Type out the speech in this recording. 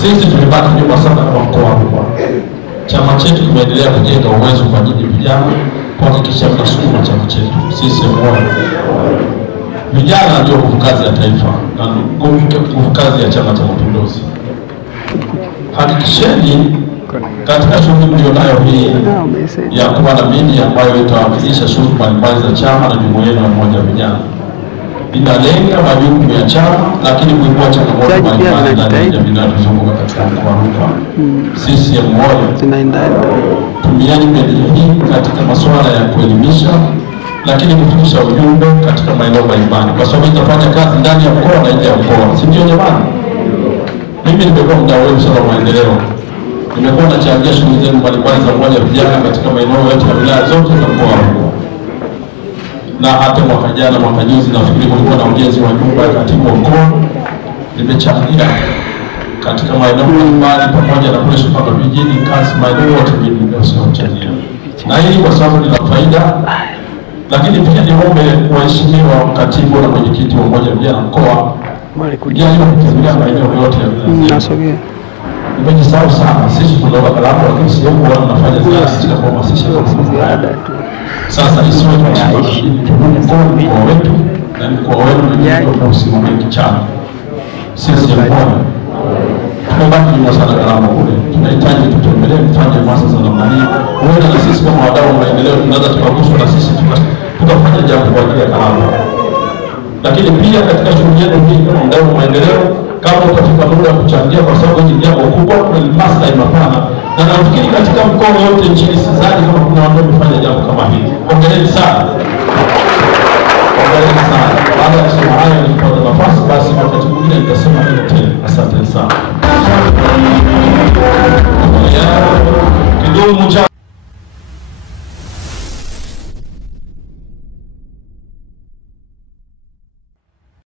Sisi tumebaki nyuma sana kwa mkoa huu. Chama chetu kimeendelea kujenga uwezo kwa ajili ya vijana kuhakikisha tunasukuma chama chetu. Sisi vijana ndio nguvu kazi ya taifa na nguvu kazi ya Chama cha Mapinduzi. Hakikisheni katika shughuli mlionayo hii ya kuwa na media ambayo itawakilisha shughuli mbalimbali za chama na jumuiya ya umoja wa vijana, inalenga majukumu ya chama lakini kuibua changamoto mbalimbali ndani ya jamii inayotuzunguka katika mkoa huu. Sisi tumieni media hii katika masuala ya kuelimisha lakini kufikisha ujumbe katika maeneo mbalimbali, kwa sababu itafanya kazi ndani ya mkoa na nje ya mkoa. Si ndio jamani? Mimi nimekuwa mdau wenu sana wa maendeleo. Nimekuwa nachangia shughuli zenu mbalimbali za umoja vijana katika maeneo yote ya wilaya zote za mkoa huu. Na hata mwaka jana, mwaka juzi, nafikiri kulikuwa na ujenzi wa nyumba ya katibu wa mkoa. Nimechangia katika maeneo mbalimbali pamoja na kule mpaka vijijini, kazi maeneo yote mimi ndio kuchangia. Na hii kwa sababu ni faida. Lakini pia niombe waheshimiwa katibu na mwenyekiti wa umoja vijana mkoa kujali kutembelea maeneo yote ya wilaya. Nimejisahau sana, sisi tunatoka Kalambo lakini sio kwa tunafanya ziara katika kuhamasisha ziada tu. Sasa isiwe tunaishi kwa wetu na kwa wenu ndio usimame kichana. Sisi mkoa tumebaki nyuma sana Kalambo kule. Tunahitaji tutembelee mfanye hamasa za namna hii. Wewe na sisi kama wadau wa maendeleo tunaweza tukaguswa na sisi tukafanya jambo kwa ajili ya Kalambo. Lakini pia katika shughuli yetu hii kama mdau wa maendeleo, kama utafika muda kuchangia, kwa sababu hili jambo kubwa ni maslahi mapana, na nafikiri katika mkoa wote nchini sidhani kama kuna watu wamefanya jambo kama hili. Hongereni sana.